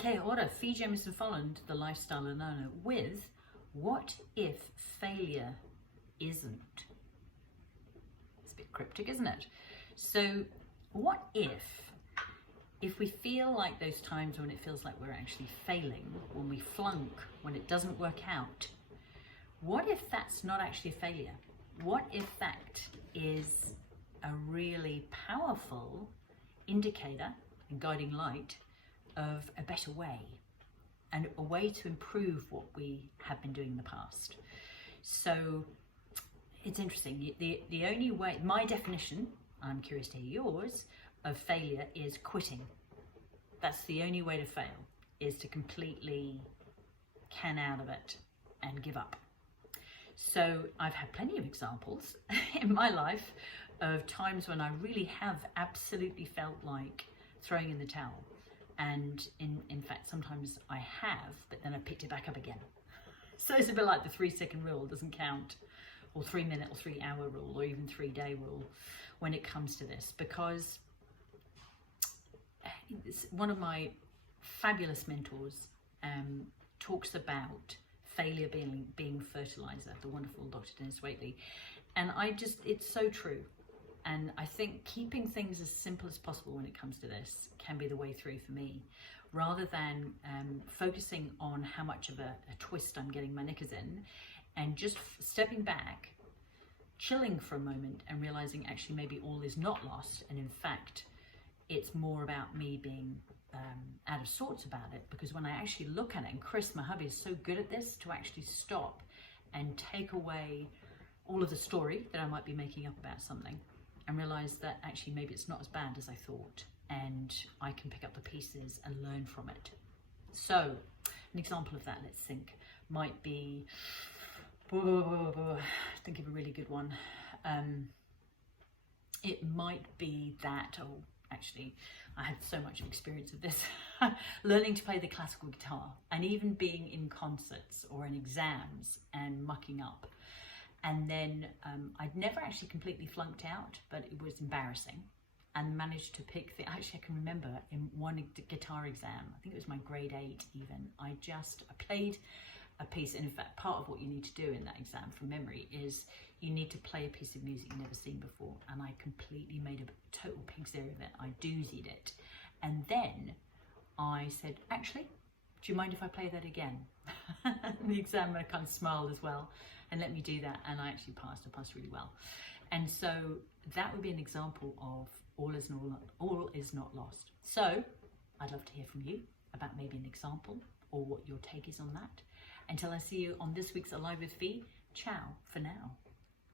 Kia ora, fi Jamieson-Folland, the lifestyle learner, with what if failure isn't? It's a bit cryptic, isn't it? So what if we feel like those times when it feels like we're actually failing, when we flunk, when it doesn't work out, what if that's not actually a failure? What if that is a really powerful indicator and guiding light of a better way, and a way to improve what we have been doing in the past? So it's interesting. The only way, my definition, I'm curious to hear yours, of failure is quitting. That's the only way to fail, is to completely can out of it and give up. So I've had plenty of examples in my life of times when I really have absolutely felt like throwing in the towel. And in fact, sometimes I have, but then I picked it back up again. So it's a bit like the 3-second rule doesn't count, or 3-minute or 3-hour rule, or even 3-day rule when it comes to this, because one of my fabulous mentors talks about failure being fertilizer, the wonderful Dr. Dennis Waitley. And it's so true. And I think keeping things as simple as possible when it comes to this can be the way through for me, rather than focusing on how much of a twist I'm getting my knickers in, and just stepping back, chilling for a moment, and realizing actually maybe all is not lost. And in fact, it's more about me being out of sorts about it, because when I actually look at it, and Chris, my hubby, is so good at this, to actually stop and take away all of the story that I might be making up about something, and realize that actually maybe it's not as bad as I thought, and I can pick up the pieces and learn from it. So an example of that, let's think, might be, think of a really good one. It might be that, actually, I had so much experience of this, learning to play the classical guitar, and even being in concerts or in exams and mucking up. And then I'd never actually completely flunked out, but it was embarrassing, and managed to pick actually I can remember in one guitar exam, I think it was my grade 8 even, I played a piece. And in fact, part of what you need to do in that exam from memory is you need to play a piece of music you've never seen before. And I completely made a total pig's ear of it. I doozied it. And then I said, actually, do you mind if I play that again? And the examiner kind of smiled as well and let me do that. And I actually passed. I passed really well. And so that would be an example of all is not lost. So I'd love to hear from you about maybe an example or what your take is on that. Until I see you on this week's Alive with Fee, ciao for now.